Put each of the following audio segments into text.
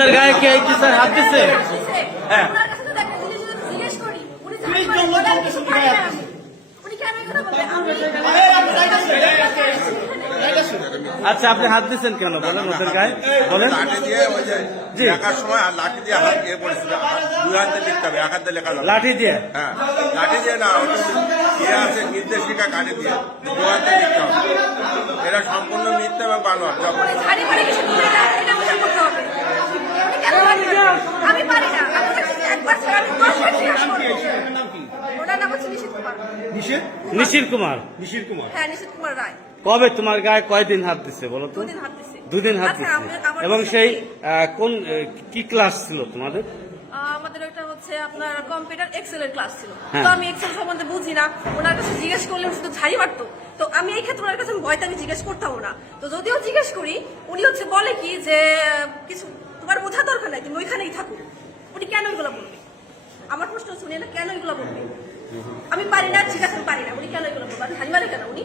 আপনার গায়ে কে টিচার হাত দিচ্ছে হ্যাঁ। আচ্ছা আপনি হাত দিচ্ছেন কেন? বলেন ওদের গায়ে। বলেন। জি। লেখার সময় আর লাঠি দিয়ে হাত দিয়ে পড়েছিল। দুই হাতে লিখতে হবে এক হাতে লেখা না। লাঠি দিয়ে? হ্যাঁ। লাঠি দিয়ে না ইয়ে আছে নির্দেশিকা কাঠি দিয়ে। দু হাতে লিখতে হবে। এটা সম্পূর্ণ মিথ্যা এবং বানোয়ার যখন উনি ঝাড়ি ফাড়ি কিছু করে না, এটা বুঝে করতে হবে। উনি কেন পারে না? আমি পারি না। আমি বলছি, একবার ছাড়া আমি দশবার জিজ্ঞাসা করব। ওনার হচ্ছে কুমার। নিশির কুমার। হ্যাঁ, নিশীথ কুমার রায়। কবে তোমার গায়ে কয়দিন হাত দিচ্ছে বলো তো? দুদিন হাত দিছে। দুদিন হাত এবং সেই কোন কি ক্লাস ছিল তোমাদের? আমাদের ওইটা হচ্ছে আপনার কম্পিউটার এক্সেলের ক্লাস ছিল। হ্যাঁ। তো আমি এক্সেল সম্বন্ধে বুঝি না। ওনার কাছে জিজ্ঞেস করলে শুধু ঝাড়ি মারতো। তো আমি এই ক্ষেত্রে ওনার কাছে ভয়তে আমি জিজ্ঞেস করতাম না। তো যদিও জিজ্ঞেস করি উনি হচ্ছে বলে কি যে কিছু তোমার বোঝা দরকার নাই তুমি ওইখানেই থাকো। উনি কেন এগুলো বলবে? আমার প্রশ্ন শুনে না কেন এগুলো বলবে? আমি পারি না ঠিক আছে পারি না। উনি কেন এগুলো বলবে আর ঝাড়ি মারে কেন? উনি?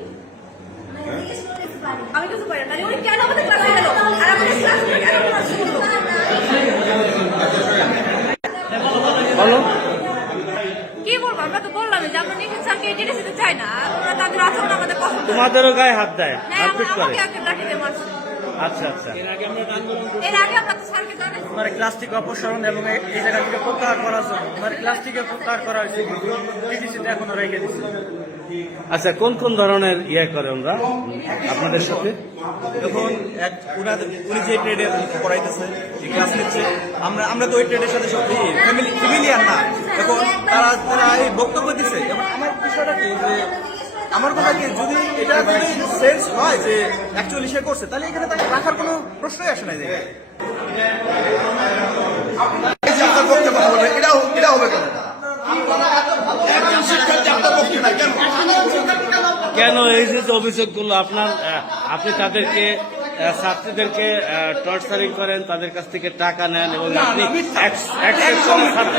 আমি কিছু পারি না। উনি কেন আমাদের ক্লাসে গেল? আর আমাদের ক্লাসে কেন বলো। কি বলব? আমরা তো বললাম যে আমরা নিখিল স্যারকে দিতে চাই না। আমরা তাদের আচরণ আমাদের পছন্দ তোমাদেরও গায়ে হাত দেয় হ্যাঁ, হাত পিট করে। আমাকে একটা লাঠি দিয়ে মারছে। আচ্ছা আচ্ছা। এর আগে আমরা তো স্যারকে জানাইছি। ওনার ক্লাস থেকে অপসারণ এবং এই এই জায়গা থেকে প্রত্যাহার করার জন্য ওনার থেকে প্রত্যাহার করা হয়েছে টিটিসিতে এখনও রেখে দিচ্ছে আচ্ছা কোন কোন ধরনের ইয়ে করে আমরা আপনাদের সাথে? এখন এক উনাদের উনি যে ট্রেডে পড়াইতেছে যে ক্লাস নিচ্ছে আমরা আমরা তো ওই ট্রেডের সাথে সত্যি ফ্যামিলি ফ্যামিলিয়ার না। এখন তারা তারা এই বক্তব্য দিচ্ছে আমার বিষয়টা কি যে আমার কথা কি যদি এটা যদি সেন্স হয় যে অ্যাকচুয়ালি সে করছে তাহলে এখানে তাকে রাখার কোনো প্রশ্নই আসে না যে এটা হবে কেন? এই যে অভিযোগগুলো আপনার আপনি তাদেরকে আহ, ছাত্রীদেরকে টর্চারিং করেন তাদের কাছ থেকে টাকা নেন এবং আপনি ছাত্র